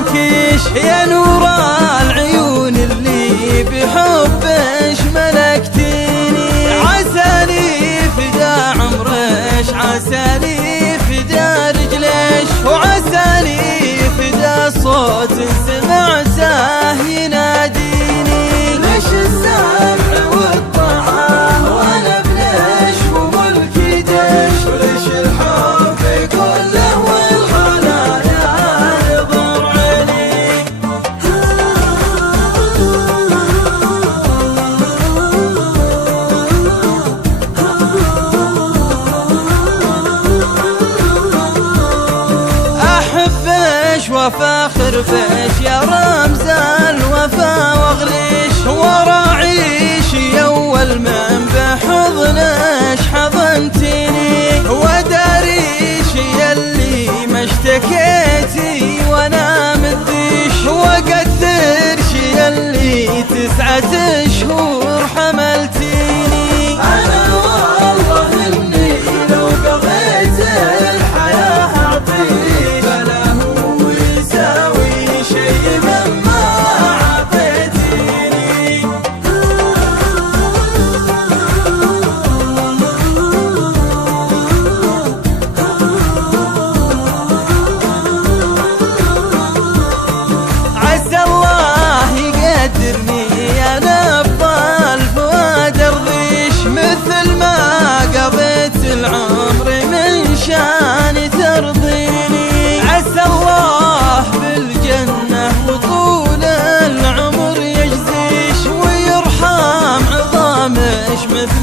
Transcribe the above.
تبكيش يا نور العيون اللي بحبش ملكتيني. عساني فدا عمرش، عساني فدا رجليش، وعساني فدا صوت سمعته يناديني. ليش السمع والطاعة وانا بليش وملكي ديش، وليش الحب كله والخلايا نظر عيني. احبش وافاخر فيش يا رمز الوفا واغليش، وراعيش يا اول من بحضنش حضنتيني، وداريش يلي ما اشتكيتي وانا مديش، وقدرش يلي 9 شهور حملتيني. انا والله اني لو قضيت الحياة اعطيك، فلا هو يساوي شيء مما اعطيتيني. عسى الله يقدرني انا افضل فؤاد ارضيش، مثل ما قضيت العمر من شان ترضيني. عسى الله بالجنة وطول العمر يجزيش، ويرحم عظامش مثل